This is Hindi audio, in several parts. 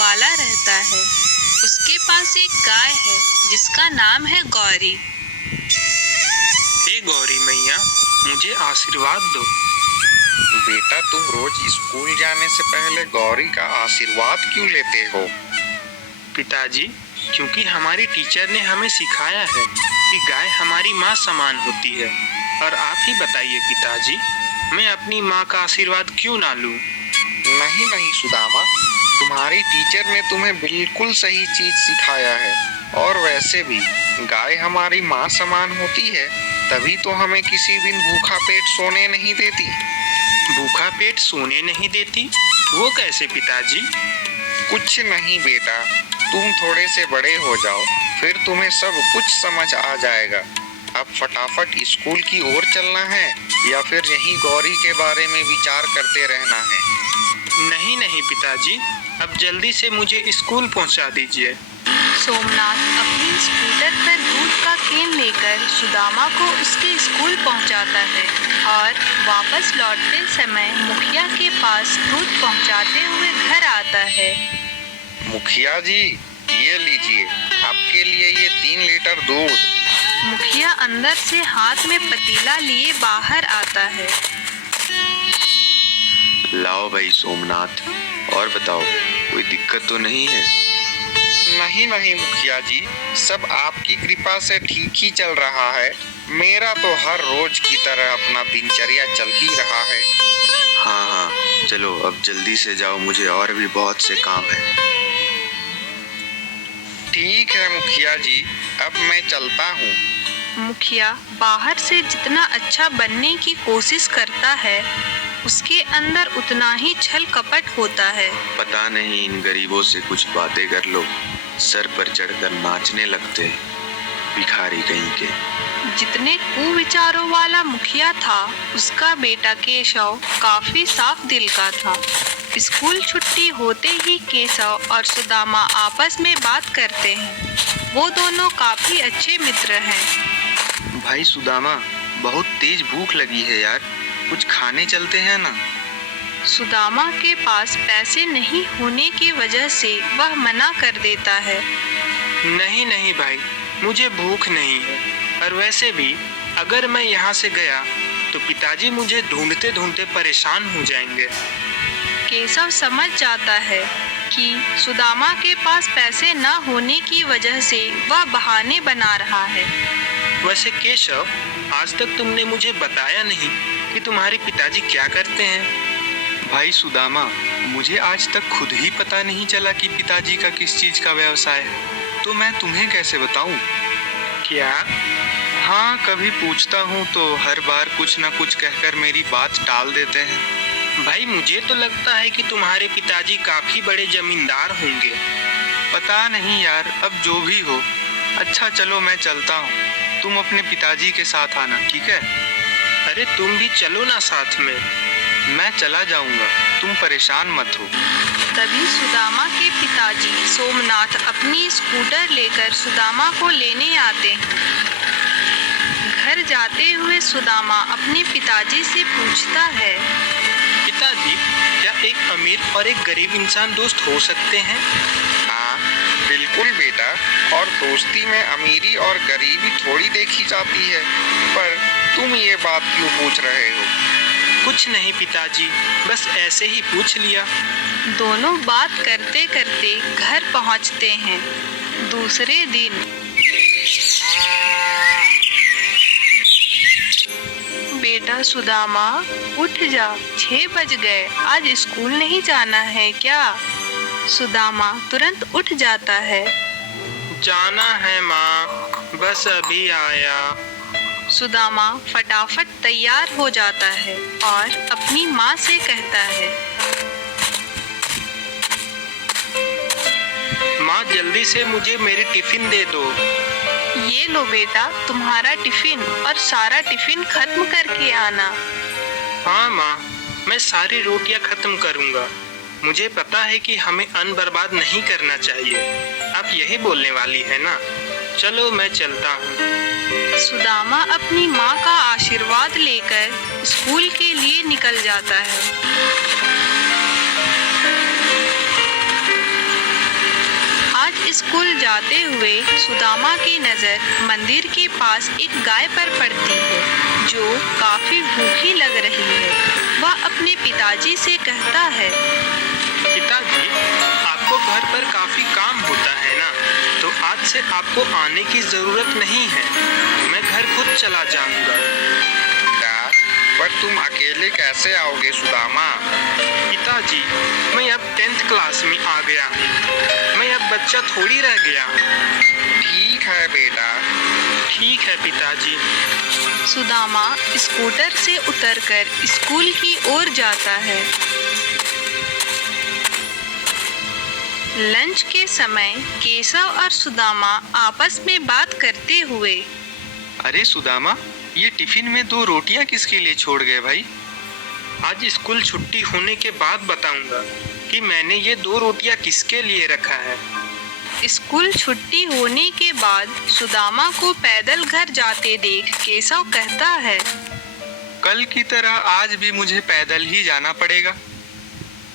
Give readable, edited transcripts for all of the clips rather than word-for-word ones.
ग्वाला रहता है। उसके पास एक गाय है जिसका नाम है गौरी। हे गौरी मैया, मुझे आशीर्वाद दो। बेटा, तुम रोज स्कूल जाने से पहले गौरी का आशीर्वाद क्यों लेते हो? पिताजी, क्योंकि हमारी टीचर ने हमें सिखाया है कि गाय हमारी माँ समान होती है। और आप ही बताइए पिताजी, मैं अपनी माँ का आशीर्वाद क्यों ना लूं? नहीं नहीं सुदामा, तुम्हारी टीचर ने तुम्हें बिल्कुल सही चीज सिखाया है। और वैसे भी गाय हमारी माँ समान होती है, तभी तो हमें किसी दिन भूखा पेट सोने नहीं देती। भूखा पेट सोने नहीं देती? वो कैसे पिताजी? कुछ नहीं बेटा, तुम थोड़े से बड़े हो जाओ, फिर तुम्हें सब कुछ समझ आ जाएगा। अब फटाफट स्कूल की ओर चलना है या फिर यहीं गौरी के बारे में विचार करते रहना है? नहीं नहीं पिताजी, अब जल्दी से मुझे स्कूल पहुंचा दीजिए। सोमनाथ अपनी स्कूटर पर दूध का कैन लेकर सुदामा को उसके स्कूल पहुंचाता है और वापस लौटते समय मुखिया के पास दूध पहुंचाते हुए घर आता है। मुखिया जी, ये लीजिए आपके लिए ये 3 लीटर दूध। मुखिया अंदर से हाथ में पतीला लिए बाहर आता है। लाओ भाई सोमनाथ, और बताओ, कोई दिक्कत तो नहीं है? नहीं नहीं मुखिया जी, सब आपकी कृपा से ठीक ही चल रहा है। मेरा तो हर रोज की तरह अपना दिनचर्या चल ही रहा है। हाँ हाँ, चलो अब जल्दी से जाओ, मुझे और भी बहुत से काम है। ठीक है मुखिया जी, अब मैं चलता हूँ। मुखिया बाहर से जितना अच्छा बनने की कोशिश करता है, उसके अंदर उतना ही छल कपट होता है। पता नहीं इन गरीबों से कुछ बातें कर लो, सर पर चढ़कर नाचने लगते, भिखारी कहीं के। जितने कुविचारों वाला मुखिया था, उसका बेटा केशव काफी साफ दिल का था। स्कूल छुट्टी होते ही केशव और सुदामा आपस में बात करते हैं। वो दोनों काफी अच्छे मित्र हैं। भाई सुदामा, बहुत तेज भूख लगी है यार, कुछ खाने चलते हैं ना? सुदामा के पास पैसे नहीं होने की वजह से वह मना कर देता है। नहीं नहीं भाई, मुझे भूख नहीं है। और वैसे भी अगर मैं यहाँ से गया तो पिताजी मुझे ढूंढते ढूंढते परेशान हो जाएंगे। केशव समझ जाता है कि सुदामा के पास पैसे न होने की वजह से वह बहाने बना रहा है। वैसे केशव, आज तक तुमने मुझे बताया नहीं कि तुम्हारे पिताजी क्या करते हैं। भाई सुदामा, मुझे आज तक खुद ही पता नहीं चला कि पिताजी का किस चीज का व्यवसाय है, तो मैं तुम्हें कैसे बताऊं? क्या? हाँ, कभी पूछता हूँ तो हर बार कुछ न कुछ कहकर मेरी बात टाल देते हैं। भाई, मुझे तो लगता है कि तुम्हारे पिताजी काफी बड़े जमींदार होंगे। पता नहीं यार, अब जो भी हो। अच्छा चलो, मैं चलता हूँ, तुम अपने पिताजी के साथ आना, ठीक है? अरे तुम भी चलो ना साथ में। मैं चला जाऊंगा, तुम परेशान मत हो। तभी सुदामा के पिताजी सोमनाथ अपनी स्कूटर लेकर सुदामा को लेने आते हैं। घर जाते हुए सुदामा अपने पिताजी से पूछता है, पिताजी, क्या एक अमीर और एक गरीब इंसान दोस्त हो सकते हैं? हाँ बिल्कुल बेटा, और दोस्ती में अमीरी और गरीबी थोड़ी देखी जाती है। पर तुम ये बात क्यों पूछ रहे हो? कुछ नहीं पिताजी, बस ऐसे ही पूछ लिया। दोनों बात करते करते घर पहुंचते हैं। दूसरे दिन बेटा सुदामा, उठ जा, 6 बज गए, आज स्कूल नहीं जाना है क्या? सुदामा तुरंत उठ जाता है। जाना है माँ, बस अभी आया। सुदामा फटाफट तैयार हो जाता है और अपनी माँ से कहता है, माँ जल्दी से मुझे मेरी टिफिन दे दो। ये लो बेटा तुम्हारा टिफिन, और सारा टिफिन खत्म करके आना। हाँ माँ, मैं सारी रोटियाँ खत्म करूँगा। मुझे पता है कि हमें अन्न बर्बाद नहीं करना चाहिए। आप यही बोलने वाली है ना? चलो मैं चलता हूँ। सुदामा अपनी माँ का आशीर्वाद लेकर स्कूल के लिए निकल जाता है। स्कूल जाते हुए सुदामा की नजर मंदिर के पास एक गाय पर पड़ती है जो काफी भूखी लग रही है। वह अपने पिताजी से कहता है, पिताजी, आपको घर पर काफी काम होता है ना, तो आज से आपको आने की जरूरत नहीं है। मैं घर खुद चला जाऊंगा। क्या? पर तुम अकेले कैसे आओगे सुदामा? पिताजी, मैं अब 10th क्लास में आ गया हूँ। मैं अब बच्चा थोड़ी रह गया हूँ। ठीक है बेटा। ठीक है पिताजी। सुदामा स्कूटर से उतरकर स्कूल की ओर जाता है। लंच के समय केशव और सुदामा आपस में बात करते हुए, अरे सुदामा, ये टिफिन में 2 रोटियां किसके लिए छोड़ गए भाई? आज स्कूल छुट्टी होने के बाद बताऊंगा कि मैंने ये 2 रोटियां किसके लिए रखा है। स्कूल छुट्टी होने के बाद सुदामा को पैदल घर जाते देख केशव कहता है, कल की तरह आज भी मुझे पैदल ही जाना पड़ेगा।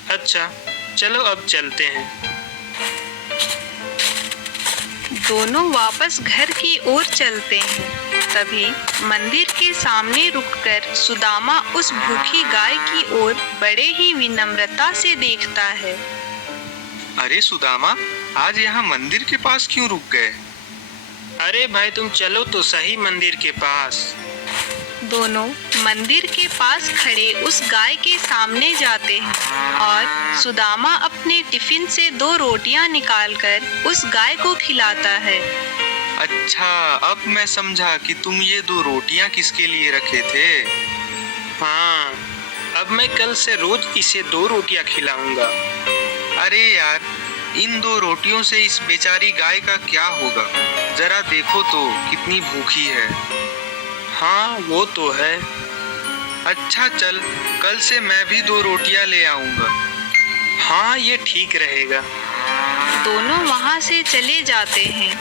अच्छा, चलो अब चलते हैं। दोनों वापस घर की ओर चलते हैं। तभी मंदिर के सामने रुककर सुदामा उस भूखी गाय की ओर बड़े ही विनम्रता से देखता है। अरे सुदामा, आज यहाँ मंदिर के पास क्यों रुक गए? अरे भाई, तुम चलो तो सही मंदिर के पास। दोनों मंदिर के पास खड़े उस गाय के सामने जाते हैं और सुदामा अपने टिफिन से 2 रोटियां निकालकर उस गाय को खिलाता है। अच्छा, अब मैं समझा कि तुम ये 2 रोटियां किसके लिए रखे थे। हाँ, अब मैं कल से रोज इसे 2 रोटियां खिलाऊंगा। अरे यार, इन 2 रोटियों से इस बेचारी गाय का क्या होगा? जरा देखो तो कितनी भूखी है। हाँ, वो तो है। अच्छा चल, कल से मैं भी 2 रोटियां ले आऊंगा। हाँ, ये ठीक रहेगा। दोनों वहां से चले जाते हैं।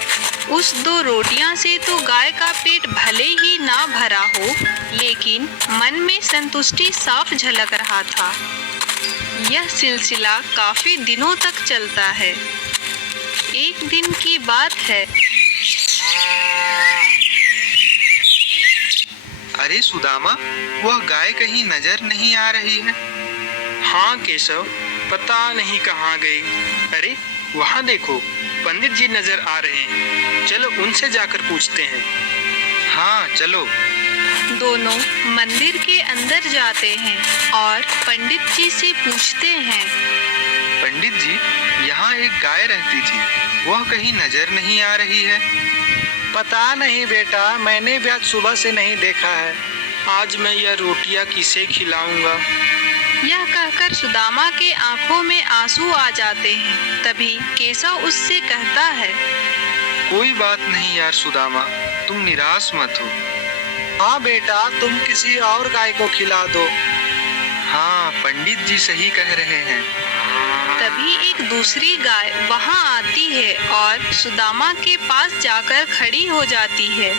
उस 2 रोटियां से तो गाय का पेट भले ही ना भरा हो, लेकिन मन में संतुष्टि साफ झलक रहा था। यह सिलसिला काफी दिनों तक चलता है। एक दिन की बात है। अरे सुदामा, वह गाय कहीं नजर नहीं आ रही है। हाँ केशव, पता नहीं कहाँ गई। अरे वहाँ देखो, पंडित जी नजर आ रहे हैं। चलो उनसे जाकर पूछते हैं। हाँ चलो। दोनों मंदिर के अंदर जाते हैं और पंडित जी से पूछते हैं, पंडित जी, यहाँ एक गाय रहती थी, वह कहीं नजर नहीं आ रही है। पता नहीं बेटा, मैंने भी आज सुबह से नहीं देखा है। आज मैं यह रोटियां किसे खिलाऊंगा। यह कहकर सुदामा के आंखों में आंसू आ जाते हैं। तभी केशव उससे कहता है, कोई बात नहीं यार सुदामा, तुम निराश मत हो। हाँ बेटा, तुम किसी और गाय को खिला दो। हाँ, पंडित जी सही कह रहे हैं। तभी एक दूसरी गाय वहां आती है और सुदामा के पास जाकर खड़ी हो जाती है।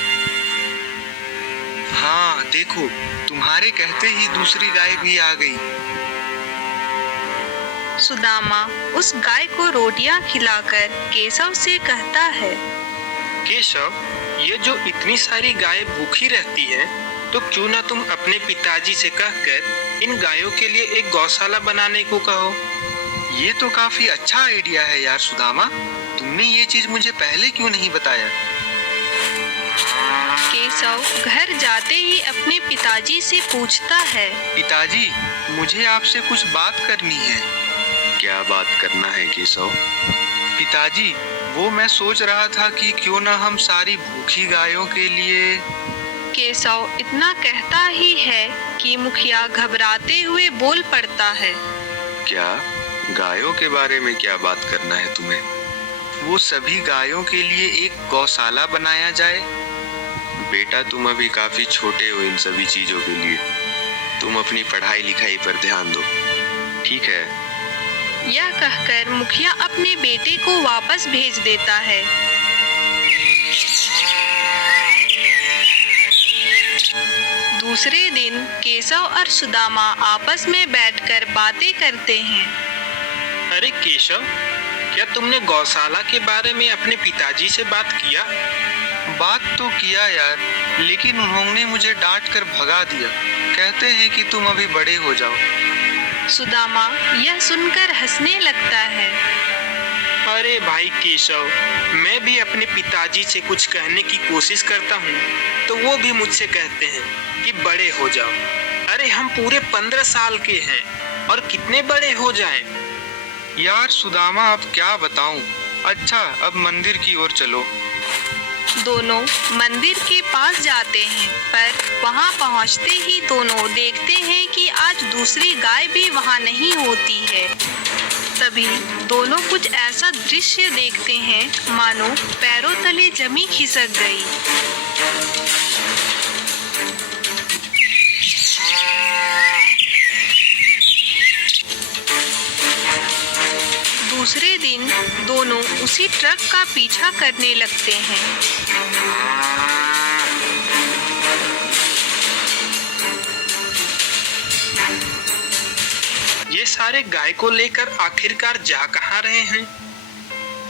हाँ देखो, तुम्हारे कहते ही दूसरी गाय भी आ गई। सुदामा उस गाय को रोटियां खिलाकर केशव से कहता है, केशव, ये जो इतनी सारी गाय भूखी रहती है, तो क्यों ना तुम अपने पिताजी से कहकर इन गायों के लिए एक गौशाला बनाने को कहो। ये तो काफी अच्छा आइडिया है यार सुदामा, तुमने ये चीज मुझे पहले क्यों नहीं बताया? केशव घर जाते ही अपने पिताजी से पूछता है, पिताजी, मुझे आपसे कुछ बात करनी है। क्या बात करना है केशव? पिताजी, वो मैं सोच रहा था कि क्यों ना हम सारी भूखी गायों के लिए। केशव इतना कहता ही है कि मुखिया घबराते हुए बोल पड़ता है, क्या? गायों के बारे में क्या बात करना है तुम्हें? वो सभी गायों के लिए एक गौशाला बनाया जाए। बेटा, तुम अभी काफी छोटे हो इन सभी चीजों के लिए। तुम अपनी पढ़ाई लिखाई पर ध्यान दो, ठीक है? यह कहकर मुखिया अपने बेटे को वापस भेज देता है। दूसरे दिन केशव और सुदामा आपस में बैठकर बातें करते हैं। अरे केशव, क्या तुमने गौशाला के बारे में अपने पिताजी से बात किया? बात तो किया यार, लेकिन उन्होंने मुझे डांट कर भगा दिया। कहते हैं कि तुम अभी बड़े हो जाओ। सुदामा यह सुनकर हंसने लगता है। अरे भाई केशव, मैं भी अपने पिताजी से कुछ कहने की कोशिश करता हूँ तो वो भी मुझसे कहते हैं कि बड़े हो जाओ। अरे हम पूरे 15 साल के हैं और कितने बड़े हो जाएं। यार सुदामा, अब क्या बताऊं। अच्छा, अब मंदिर की ओर चलो। दोनों मंदिर के पास जाते हैं, पर वहां पहुंचते ही दोनों देखते हैं कि आज दूसरी गाय भी वहां नहीं होती है। तभी दोनों कुछ ऐसा दृश्य देखते हैं मानो पैरों तले जमीन खिसक गई। दूसरे दिन दोनों उसी ट्रक का पीछा करने लगते हैं। ये सारे गाय को लेकर आखिरकार जा कहाँ रहे हैं?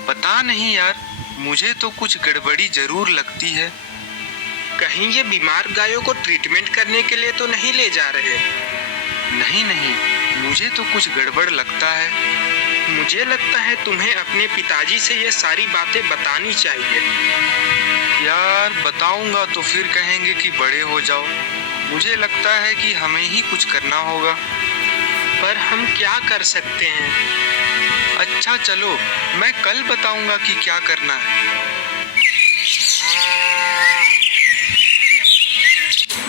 पता नहीं यार, मुझे तो कुछ गड़बड़ी जरूर लगती है। कहीं ये बीमार गायों को ट्रीटमेंट करने के लिए तो नहीं ले जा रहे? नहीं नहीं, मुझे तो कुछ गड़बड़ लगता है। मुझे लगता है तुम्हें अपने पिताजी से ये सारी बातें बतानी चाहिए। यार बताऊंगा तो फिर कहेंगे कि बड़े हो जाओ। मुझे लगता है कि हमें ही कुछ करना होगा। पर हम क्या कर सकते हैं? अच्छा चलो, मैं कल बताऊंगा कि क्या करना है।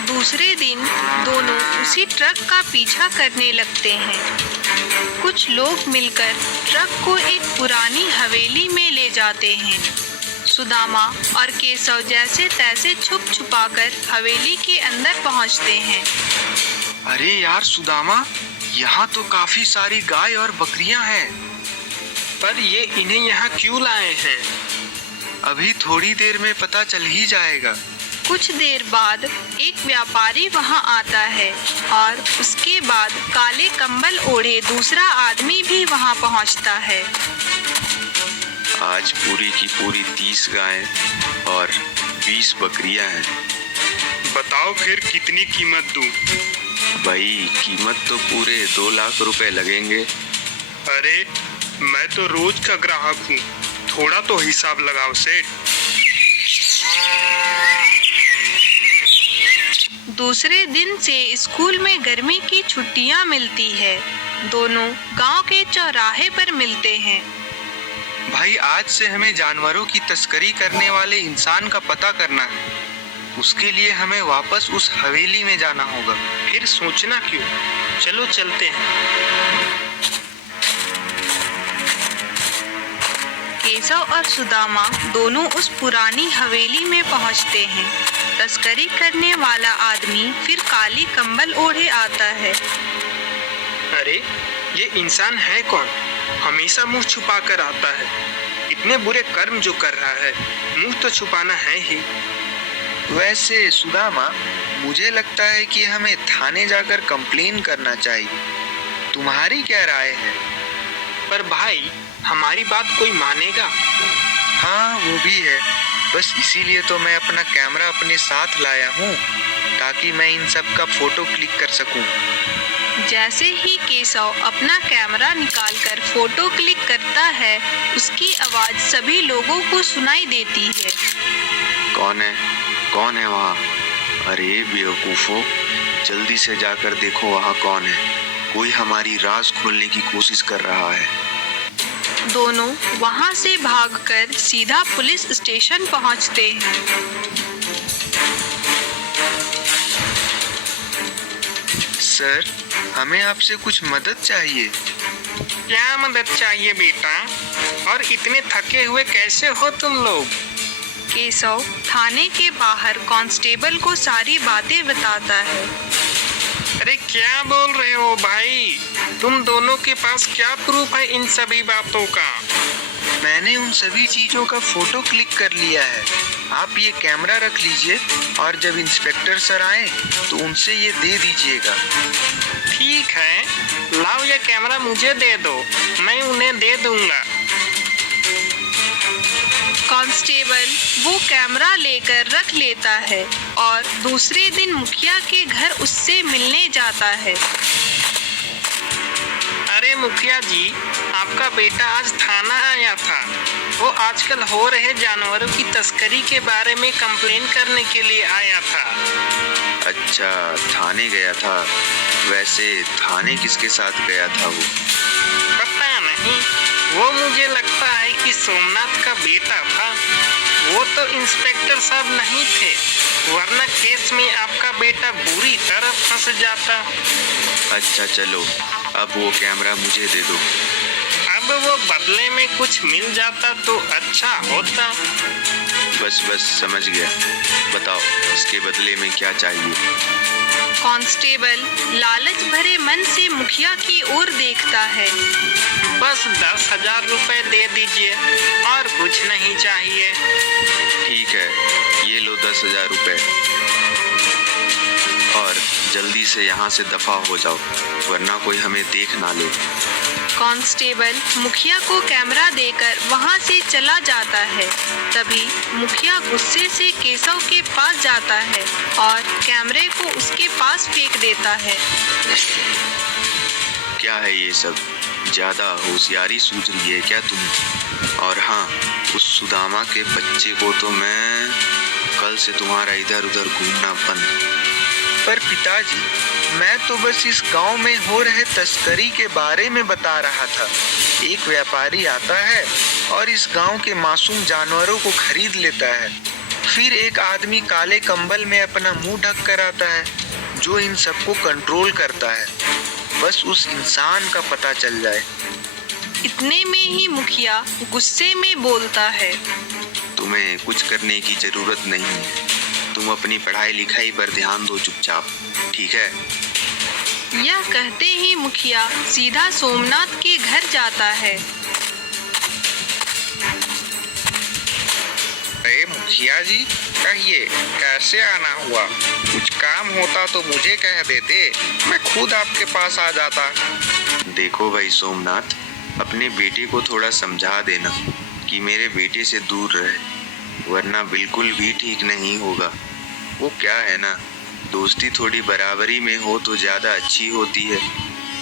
दूसरे दिन दोनों उसी ट्रक का पीछा करने लगते हैं। कुछ लोग मिलकर ट्रक को एक पुरानी हवेली में ले जाते हैं। सुदामा और केशव जैसे तैसे छुप छुपाकर हवेली के अंदर पहुंचते हैं। अरे यार सुदामा, यहाँ तो काफी सारी गाय और बकरियां हैं। पर ये इन्हें यहाँ क्यों लाए हैं? अभी थोड़ी देर में पता चल ही जाएगा। कुछ देर बाद एक व्यापारी वहां आता है और उसके बाद काले कंबल ओढ़े दूसरा आदमी भी वहां पहुंचता है। आज पूरी की पूरी 30 गायें और 20 बकरियां हैं। बताओ फिर कितनी कीमत दूं? भाई कीमत तो पूरे 2 लाख रुपए लगेंगे। अरे मैं तो रोज का ग्राहक हूँ, थोड़ा तो हिसाब लगाओ सेठ। दूसरे दिन से स्कूल में गर्मी की छुट्टियां मिलती है। दोनों गांव के चौराहे पर मिलते हैं। भाई आज से हमें जानवरों की तस्करी करने वाले इंसान का पता करना है। उसके लिए हमें वापस उस हवेली में जाना होगा। फिर सोचना क्यों, चलो चलते हैं। केशव और सुदामा दोनों उस पुरानी हवेली में पहुंचते हैं। तस्करी करने वाला आदमी फिर काली कंबल ओढ़े आता है। अरे ये इंसान है कौन? हमेशा मुंह छुपा कर आता है। इतने बुरे कर्म जो कर रहा है, मुंह तो छुपाना है ही। वैसे सुदामा, मुझे लगता है कि हमें थाने जाकर कंप्लेन करना चाहिए। तुम्हारी क्या राय है? पर भाई हमारी बात कोई मानेगा? हाँ वो भी है, बस इसीलिए तो मैं अपना कैमरा अपने साथ लाया हूँ ताकि मैं इन सब का फोटो क्लिक कर सकूँ। जैसे ही केशव अपना कैमरा निकालकर फोटो क्लिक करता है, उसकी आवाज सभी लोगों को सुनाई देती है। कौन है? कौन है वहाँ? अरे बेवकूफो, जल्दी से जाकर देखो वहाँ कौन है। कोई हमारी राज खोलने की कोशिश कर रहा है। दोनों वहां से भागकर सीधा पुलिस स्टेशन पहुंचते हैं। सर, हमें आपसे कुछ मदद चाहिए। क्या मदद चाहिए बेटा? और इतने थके हुए कैसे हो तुम लोग? केशव थाने के बाहर कांस्टेबल को सारी बातें बताता है। अरे क्या बोल रहे हो भाई? तुम दोनों के पास क्या प्रूफ है इन सभी बातों का? मैंने उन सभी चीजों का फोटो क्लिक कर लिया है। आप ये कैमरा रख लीजिए और जब इंस्पेक्टर सर आए तो उनसे ये दे दीजिएगा। ठीक है, लाओ ये कैमरा मुझे दे दो, मैं उन्हें दे दूंगा। कांस्टेबल वो कैमरा लेकर रख लेता है और दूसरे दिन मुखिया के घर उससे मिलने जाता है। अरे मुखिया जी, आपका बेटा आज थाना आया था। वो आजकल हो रहे जानवरों की तस्करी के बारे में कंप्लेन करने के लिए आया था। अच्छा, थाने गया था। वैसे थाने किसके साथ गया था वो? पता नहीं, वो मुझे लगता है कि सोमनाथ का बेटा था। वो तो इंस्पेक्टर साहब नहीं थे, वरना केस में आपका बेटा बुरी तरह फंस जाता। अच्छा चलो, अब वो कैमरा मुझे दे दो। अब वो बदले में कुछ मिल जाता तो अच्छा होता। बस समझ गया। बताओ, इसके बदले में क्या चाहिए? कांस्टेबल लालच भरे मन से मुखिया की ओर देखता है। बस 10,000 रुपए दे दीजिए, और कुछ नहीं चाहिए। ठीक है, ये लो 10,000 रुपए, और जल्दी से यहाँ से दफा हो जाओ, वरना कोई हमें देख ना ले। कांस्टेबल मुखिया को कैमरा देकर वहां से चला जाता है। तभी मुखिया गुस्से से केशव के पास जाता है और कैमरे को उसके पास फेंक देता है। क्या है ये सब? ज्यादा होशियारी सूझ रही है क्या तुम्हें? और हाँ, उस सुदामा के बच्चे को तो मैं कल से तुम्हारा इधर उधर घूमना बंद। पर पिताजी, मैं तो बस इस गांव में हो रहे तस्करी के बारे में बता रहा था। एक व्यापारी आता है और इस गांव के मासूम जानवरों को खरीद लेता है। फिर एक आदमी काले कंबल में अपना मुंह ढक कर आता है, जो इन सबको कंट्रोल करता है। बस उस इंसान का पता चल जाए। इतने में ही मुखिया गुस्से में बोलता है। तुम्हें कुछ करने की जरूरत नहीं है। तुम अपनी पढ़ाई लिखाई पर ध्यान दो चुपचाप, ठीक है? यह कहते ही मुखिया सीधा सोमनाथ के घर जाता है। अरे मुखिया जी, कहिए कैसे आना हुआ? कुछ काम होता तो मुझे कह देते, मैं खुद आपके पास आ जाता। देखो भाई सोमनाथ, अपने बेटे को थोड़ा समझा देना कि मेरे बेटे से दूर रहे, वरना बिल्कुल भी ठीक नहीं होगा। वो क्या है ना, दोस्ती थोड़ी बराबरी में हो तो ज्यादा अच्छी होती है।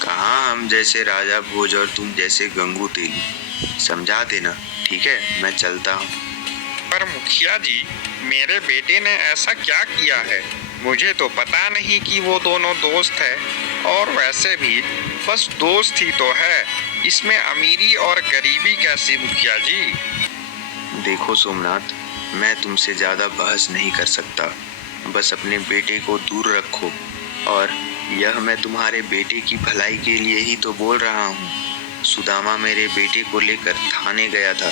कहाँ हम जैसे राजा भोज और तुम जैसे गंगू तेली। समझा देना, ठीक है? मैं चलता हूँ। पर मुखिया जी, मेरे बेटे ने ऐसा क्या किया है? मुझे तो पता नहीं कि वो दोनों दोस्त है। और वैसे भी बस दोस्त ही तो है, इसमें अमीरी और गरीबी कैसी मुखिया जी? देखो सोमनाथ, मैं तुमसे ज्यादा बहस नहीं कर सकता। बस अपने बेटे को दूर रखो, और यह मैं तुम्हारे बेटे की भलाई के लिए ही तो बोल रहा हूँ। सुदामा मेरे बेटे को लेकर थाने गया था,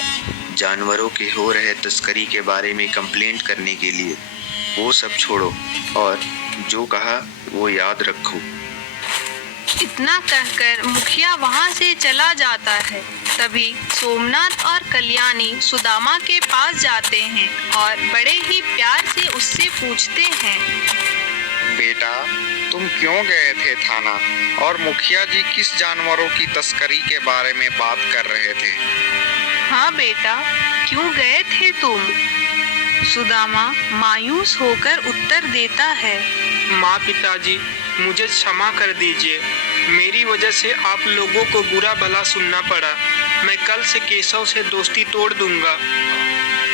जानवरों के हो रहे तस्करी के बारे में कंप्लेंट करने के लिए। वो सब छोड़ो और जो कहा वो याद रखो। इतना कहकर मुखिया वहां से चला जाता है। तभी सोमनाथ और कल्याणी सुदामा के पास जाते हैं और बड़े ही प्यार से उससे पूछते हैं, बेटा, तुम क्यों गए थे थाना? और मुखिया जी किस जानवरों की तस्करी के बारे में बात कर रहे थे? हाँ बेटा, क्यों गए थे तुम? सुदामा मायूस होकर उत्तर देता है, माँ पिताजी, मुझे क्षमा कर दीजिए। मेरी वजह से आप लोगों को बुरा भला सुनना पड़ा। मैं कल से केशव से दोस्ती तोड़ दूंगा।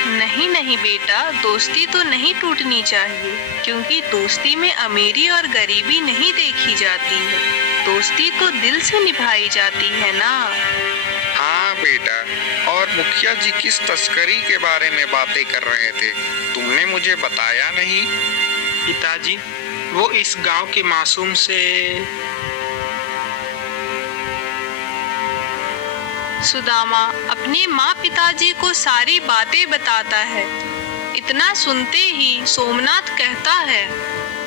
नहीं बेटा, दोस्ती तो नहीं टूटनी चाहिए, क्योंकि दोस्ती में अमीरी और गरीबी नहीं देखी जाती है। दोस्ती तो दिल से निभाई जाती है ना। हाँ बेटा, और मुखिया जी किस तस्करी के बारे में बातें कर रहे थे? तुमने मुझे बताया नहीं। पिताजी, वो इस गांव के मासूम से। सुदामा अपने माँ पिताजी को सारी बातें बताता है। इतना सुनते ही सोमनाथ कहता है,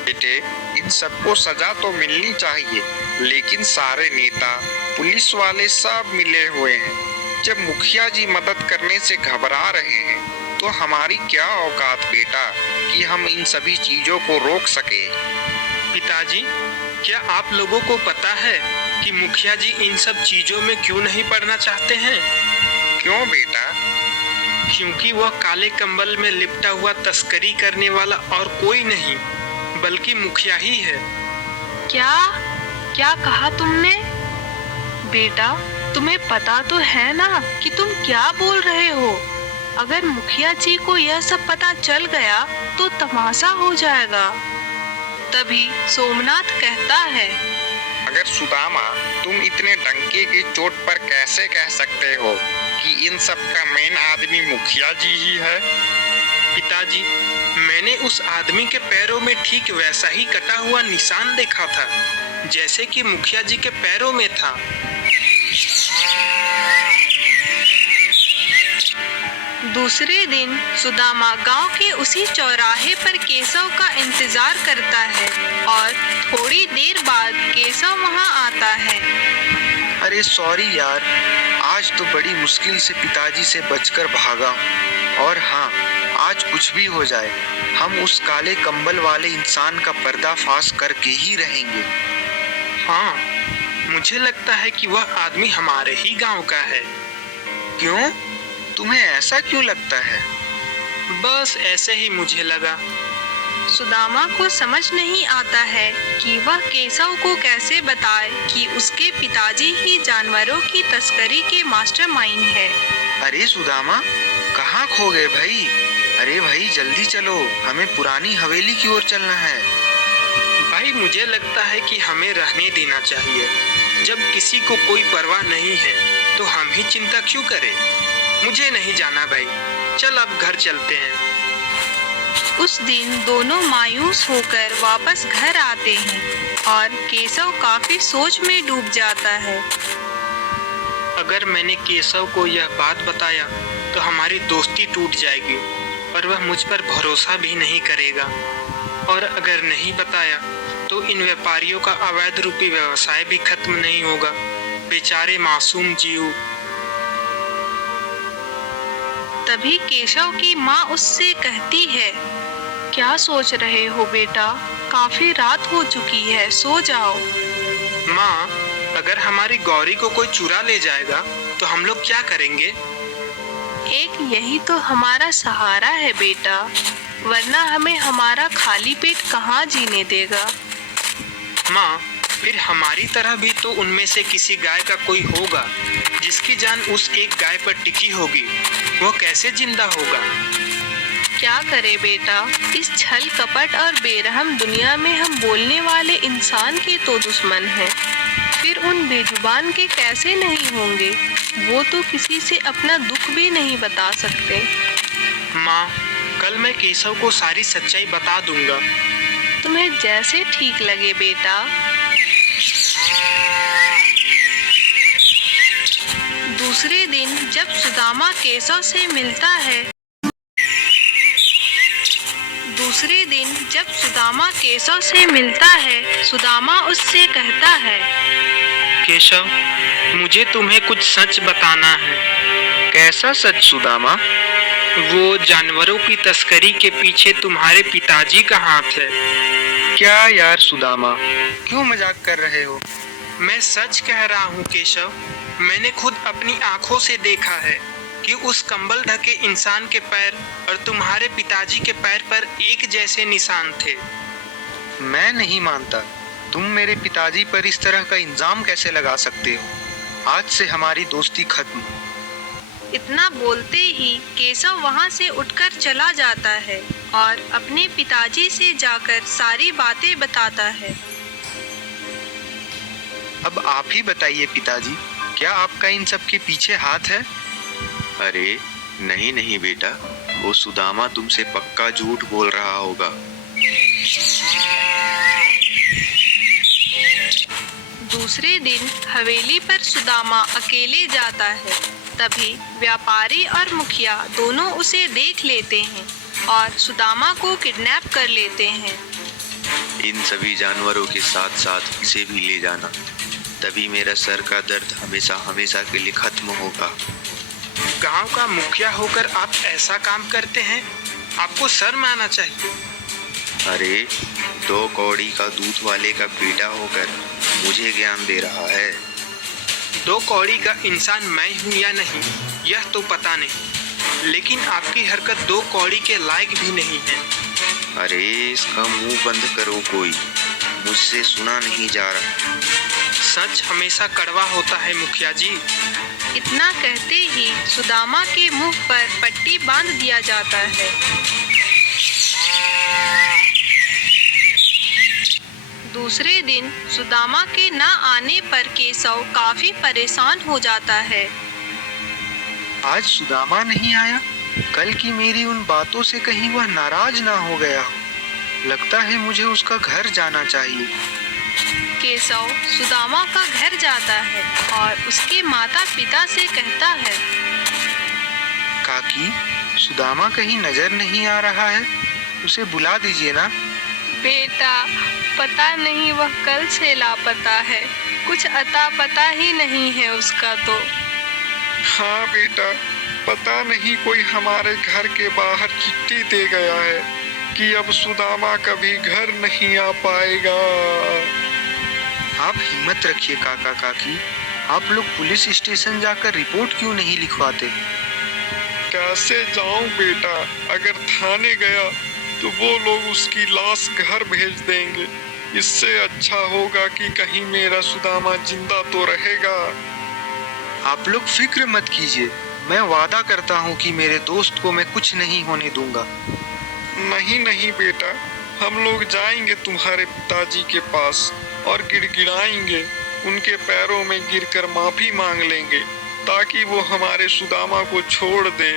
बेटे, इन सबको सजा तो मिलनी चाहिए, लेकिन सारे नेता, पुलिस वाले सब मिले हुए हैं। जब मुखिया जी मदद करने से घबरा रहे हैं, तो हमारी क्या औकात बेटा कि हम इन सभी चीजों को रोक सके? पिताजी, क्या आप लोगों को पता है कि मुखिया जी इन सब चीजों में क्यों नहीं पड़ना चाहते हैं? क्यों बेटा? क्योंकि वह काले कंबल में लिपटा हुआ तस्करी करने वाला और कोई नहीं बल्कि मुखिया ही है। क्या क्या कहा तुमने? बेटा, तुम्हें पता तो है ना कि तुम क्या बोल रहे हो? अगर मुखिया जी को यह सब पता चल गया तो तमाशा हो जाएगा। तभी सोमनाथ कहता है, अगर सुदामा, तुम इतने डंके की चोट पर कैसे कह सकते हो कि इन सब का मेन आदमी मुखिया जी ही है? पिताजी, मैंने उस आदमी के पैरों में ठीक वैसा ही कटा हुआ निशान देखा था जैसे कि मुखिया जी के पैरों में था। दूसरे दिन सुदामा गांव के उसी चौराहे पर केशव का इंतजार करता है और थोड़ी देर बाद केशव वहां आता है। अरे सॉरी यार, आज तो बड़ी मुश्किल से पिताजी से बचकर भागा। और हाँ, आज कुछ भी हो जाए, हम उस काले कंबल वाले इंसान का पर्दाफाश करके ही रहेंगे। हाँ, मुझे लगता है कि वह आदमी हमारे ही गांव का है। क्यों? तुम्हें ऐसा क्यों लगता है? बस ऐसे ही मुझे लगा। सुदामा को समझ नहीं आता है कि वह केशव को कैसे बताए कि उसके पिताजी ही जानवरों की तस्करी के मास्टरमाइंड है। अरे सुदामा, कहाँ खो गए भाई? अरे भाई जल्दी चलो, हमें पुरानी हवेली की ओर चलना है। भाई, मुझे लगता है कि हमें रहने देना चाहिए। जब किसी को कोई परवाह नहीं है तो हम ही चिंता क्यों करें? मुझे नहीं जाना भाई, चल अब घर चलते हैं। उस दिन दोनों मायूस होकर वापस घर आते हैं और केशव काफी सोच में डूब जाता है। अगर मैंने केशव को यह बात बताया तो हमारी दोस्ती टूट जाएगी और वह मुझ पर भरोसा भी नहीं करेगा। और अगर नहीं बताया तो इन व्यापारियों का अवैध रूपी व्यवसाय भी खत्म नहीं होगा। बेचारे मासूम जीव। तभी केशव की माँ उससे कहती है, क्या सोच रहे हो बेटा? काफी रात हो चुकी है, सो जाओ। माँ, अगर हमारी गौरी को कोई चुरा ले जाएगा तो हम लोग क्या करेंगे? एक यही तो हमारा सहारा है बेटा, वरना हमें हमारा खाली पेट कहाँ जीने देगा। माँ, फिर हमारी तरह भी तो उनमें से किसी गाय का कोई होगा जिसकी जान उस एक गाय पर टिकी होगी। वो कैसे जिंदा होगा? क्या करे बेटा, इस छल कपट और बेरहम दुनिया में हम बोलने वाले इंसान के तो दुश्मन हैं। फिर उन बेजुबान के कैसे नहीं होंगे? वो तो किसी से अपना दुख भी नहीं बता सकते। माँ, कल मैं केशव को सारी सच्चाई बता दूंगा। तुम्हें जैसे ठीक लगे बेटा। दूसरे दिन जब सुदामा केशव से मिलता है, सुदामा उससे कहता है, केशव, मुझे तुम्हें कुछ सच बताना है। कैसा सच सुदामा? वो जानवरों की तस्करी के पीछे तुम्हारे पिताजी का हाथ है। क्या यार सुदामा, क्यों मजाक कर रहे हो? मैं सच कह रहा हूँ केशव, मैंने खुद अपनी आंखों से देखा है कि उस कंबल ढके इंसान के पैर और तुम्हारे पिताजी के पैर पर एक जैसे निशान थे। मैं नहीं मानता। तुम मेरे पिताजी पर इस तरह का इल्जाम कैसे लगा सकते हो? आज से हमारी दोस्ती खत्म। इतना बोलते ही केशव वहां से उठकर चला जाता है और अपने पिताजी से जाकर सारी बातें बताता है। अब आप ही बताइए पिताजी, क्या आपका इन सब के पीछे हाथ है? अरे नहीं बेटा, वो सुदामा तुमसे पक्का झूठ बोल रहा होगा। दूसरे दिन हवेली पर सुदामा अकेले जाता है। तभी व्यापारी और मुखिया दोनों उसे देख लेते हैं और सुदामा को किडनैप कर लेते हैं। इन सभी जानवरों के साथ साथ इसे भी ले जाना, तभी मेरा सर का दर्द हमेशा के लिए खत्म होगा। गांव का मुखिया होकर आप ऐसा काम करते हैं? आपको शर्म आना चाहिए। अरे 2 कौड़ी का दूध वाले का बेटा होकर मुझे ज्ञान दे रहा है। 2 कौड़ी का इंसान मैं हूँ या नहीं, यह तो पता नहीं, लेकिन आपकी हरकत 2 कौड़ी के लायक भी नहीं है। अरे इसका मुंह बंद करो, कोई मुझसे सुना नहीं जा रहा। सच हमेशा कड़वा होता है मुखिया जी। इतना कहते ही सुदामा के मुंह पर पट्टी बांध दिया जाता है। दूसरे दिन सुदामा के न आने पर केशव काफी परेशान हो जाता है। आज सुदामा नहीं आया। कल की मेरी उन बातों से कहीं वह नाराज ना हो गया हो। लगता है मुझे उसका घर जाना चाहिए। केशव सुदामा का घर जाता है और उसके माता पिता से कहता है, काकी, सुदामा कहीं नजर नहीं आ रहा है, उसे बुला दीजिए ना। बेटा, पता नहीं वह कल से लापता है, कुछ अता पता ही नहीं है उसका तो। हाँ बेटा, पता नहीं कोई हमारे घर के बाहर चिट्ठी दे गया है कि अब सुदामा कभी घर नहीं आ पाएगा। आप हिम्मत रखिए काका काकी, आप लोग पुलिस स्टेशन जाकर रिपोर्ट क्यों नहीं लिखवाते? कैसे जाऊं बेटा, अगर थाने गया तो वो लोग उसकी लाश घर भेज देंगे। इससे अच्छा होगा कि कहीं मेरा सुदामा जिंदा तो रहेगा। आप लोग फिक्र मत कीजिए, मैं वादा करता हूँ कि मेरे दोस्त को मैं कुछ नहीं होने दूंगा। नहीं नहीं बेटा, हम लोग जाएंगे तुम्हारे पिताजी के पास और गिड़गिड़ाएंगे, उनके पैरों में गिरकर माफी मांग लेंगे ताकि वो हमारे सुदामा को छोड़ दे।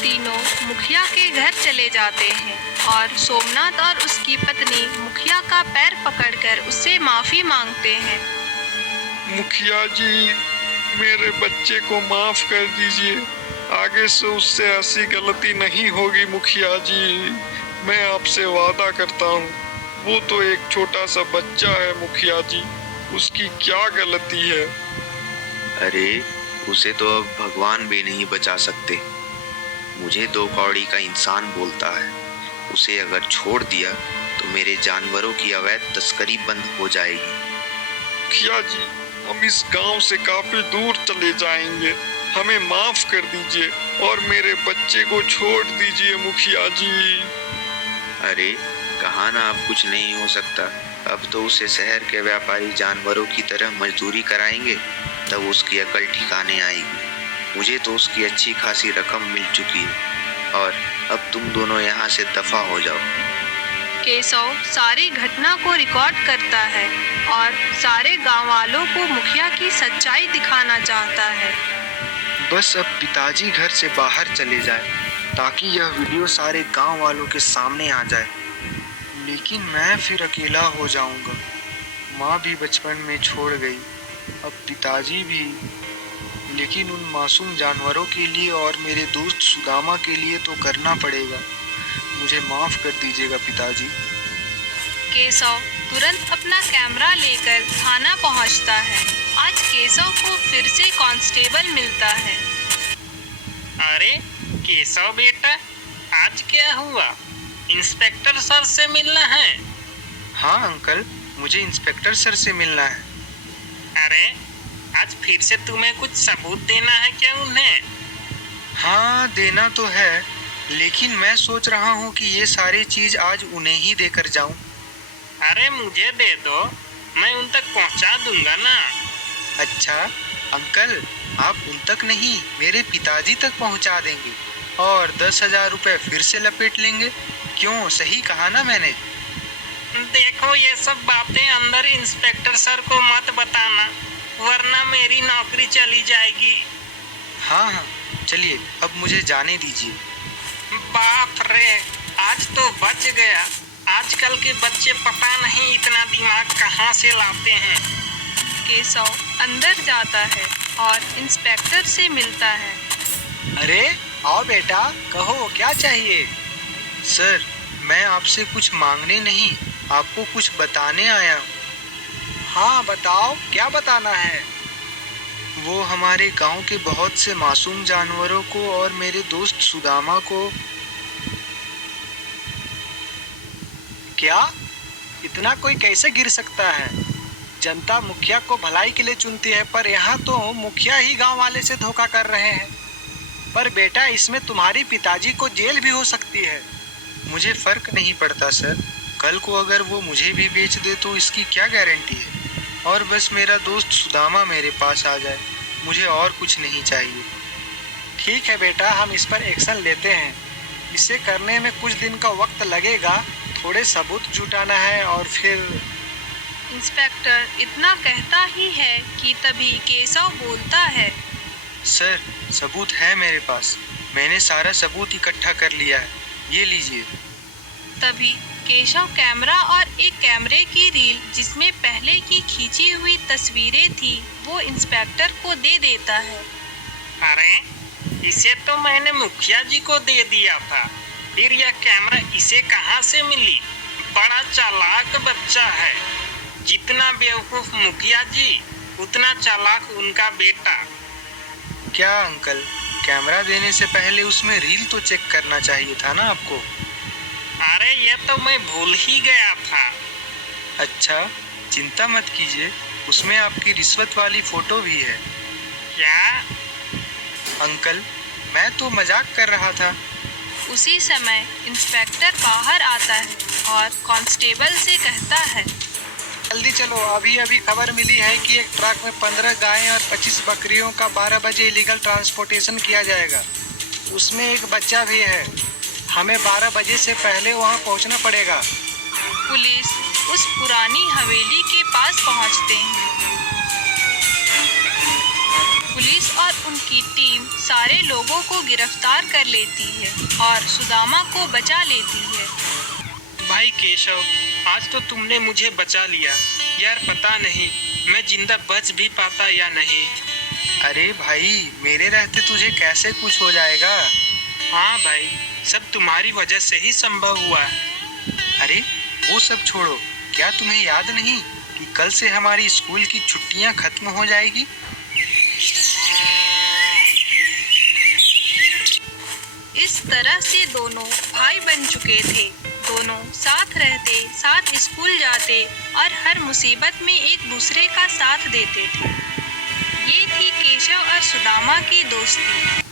तीनों मुखिया के घर चले जाते हैं और सोमनाथ और उसकी पत्नी मुखिया का पैर पकड़कर उससे माफी मांगते हैं। मुखिया जी, मेरे बच्चे को माफ कर दीजिए, आगे से उससे ऐसी गलती नहीं होगी। मुखिया जी, मैं आपसे वादा करता हूँ, वो तो एक छोटा सा बच्चा है। मुखिया जी, उसकी क्या गलती है? अरे उसे तो अब भगवान भी नहीं बचा सकते। मुझे 2 कौड़ी का इंसान बोलता है। उसे अगर छोड़ दिया तो मेरे जानवरों की अवैध तस्करी बंद हो जाएगी। मुखिया जी, हम इस गांव से काफी दूर चले जाएंगे, हमें माफ कर दीजिए और मेरे बच्चे को छोड़ दीजिए। मुखिया जी। अरे कहा ना, अब कुछ नहीं हो सकता। अब तो उसे शहर के व्यापारी जानवरों की तरह मजदूरी कराएंगे, तब उसकी अकल ठिकाने आएगी। मुझे तो उसकी अच्छी खासी रकम मिल चुकी है और अब तुम दोनों यहाँ से दफा हो जाओ। केशव सारी घटना को रिकॉर्ड करता है और सारे गांव वालों को मुखिया की सच्चाई दिखाना चाहता है। बस अब पिताजी घर से बाहर चले जाए ताकि यह वीडियो सारे गांव वालों के सामने आ जाए। लेकिन मैं फिर अकेला हो जाऊंगा। माँ भी बचपन में छोड़ गई, अब पिताजी भी। लेकिन उन मासूम जानवरों के लिए और मेरे दोस्त सुदामा के लिए तो करना पड़ेगा। मुझे माफ कर दीजिएगा पिताजी। केशव तुरंत अपना कैमरा लेकर थाना पहुंचता है। आज केशव को फिर से कांस्टेबल मिलता है। अरे केशव बेटा, आज क्या हुआ? इंस्पेक्टर सर से मिलना है? हाँ अंकल, मुझे इंस्पेक्टर सर से मिलना है। अरे आज फिर से तुम्हें कुछ सबूत देना है क्या उन्हें? हाँ देना तो है, लेकिन मैं सोच रहा हूँ कि ये सारी चीज आज उन्हें ही देकर जाऊं। अरे मुझे दे दो, मैं उन तक पहुँचा दूंगा ना। अच्छा अंकल, आप उन तक नहीं, मेरे पिताजी तक पहुँचा देंगे और 10,000 रुपए फिर से लपेट लेंगे। क्यों, सही कहा ना मैंने? देखो ये सब बातें अंदर इंस्पेक्टर सर को मत बताना, वरना मेरी नौकरी चली जाएगी। हाँ हाँ चलिए, अब मुझे जाने दीजिए। बाप रे, आज तो बच गया। आजकल के बच्चे पता नहीं इतना दिमाग कहाँ से लाते हैं। केशव अंदर जाता है और इंस्पेक्टर से मिलता है। अरे आओ बेटा, कहो क्या चाहिए? सर, मैं आपसे कुछ मांगने नहीं, आपको कुछ बताने आया हूँ। हाँ बताओ, क्या बताना है? वो हमारे गांव के बहुत से मासूम जानवरों को और मेरे दोस्त सुदामा को। क्या? इतना कोई कैसे गिर सकता है? जनता मुखिया को भलाई के लिए चुनती है, पर यहाँ तो मुखिया ही गांव वाले से धोखा कर रहे हैं। पर बेटा इसमें तुम्हारी पिताजी को जेल भी हो सकती है। मुझे फर्क नहीं पड़ता सर, कल को अगर वो मुझे भी बेच दे तो इसकी क्या गारंटी है। और बस मेरा दोस्त सुदामा मेरे पास आ जाए, मुझे और कुछ नहीं चाहिए। ठीक है बेटा, हम इस पर एक्शन लेते हैं। इसे करने में कुछ दिन का वक्त लगेगा, थोड़े सबूत जुटाना है और फिर। इंस्पेक्टर इतना कहता ही है कि तभी केशव बोलता है। सर सबूत है मेरे पास, मैंने सारा सबूत इकट्ठा कर लिया है, ये लीजिए। तभी केशव कैमरा और एक कैमरे की रील जिसमें पहले की खींची हुई तस्वीरें थी वो इंस्पेक्टर को दे देता है। अरे इसे तो मैंने मुखिया जी को दे दिया था, फिर यह कैमरा इसे कहाँ से मिली? बड़ा चालाक बच्चा है। जितना बेवकूफ मुखिया जी उतना चालाक उनका बेटा। क्या अंकल, कैमरा देने से पहले उसमें रील तो चेक करना चाहिए था ना आपको। अरे ये तो मैं भूल ही गया था। अच्छा चिंता मत कीजिए, उसमें आपकी रिश्वत वाली फोटो भी है। क्या? अंकल मैं तो मजाक कर रहा था। उसी समय इंस्पेक्टर बाहर आता है और कांस्टेबल से कहता है, जल्दी चलो, अभी अभी खबर मिली है कि एक ट्रक में 15 गायें और 25 बकरियों का 12 बजे इलीगल ट्रांसपोर्टेशन किया जाएगा। उसमें एक बच्चा भी है। हमें 12 बजे से पहले वहां पहुंचना पड़ेगा। पुलिस उस पुरानी हवेली के पास पहुंचते हैं। पुलिस और उनकी टीम सारे लोगों को गिरफ्तार कर लेती है और सुदामा को बचा लेती है। भाई केशव, आज तो तुमने मुझे बचा लिया यार, पता नहीं मैं जिंदा बच भी पाता या नहीं। अरे भाई मेरे रहते तुझे कैसे कुछ हो जाएगा। हाँ भाई, सब तुम्हारी वजह से ही संभव हुआ है। अरे वो सब छोड़ो, क्या तुम्हें याद नहीं कि कल से हमारी स्कूल की छुट्टियां खत्म हो जाएगी। इस तरह से दोनों भाई बन चुके थे। दोनों साथ रहते, साथ स्कूल जाते और हर मुसीबत में एक दूसरे का साथ देते थे। ये थी केशव और सुदामा की दोस्ती।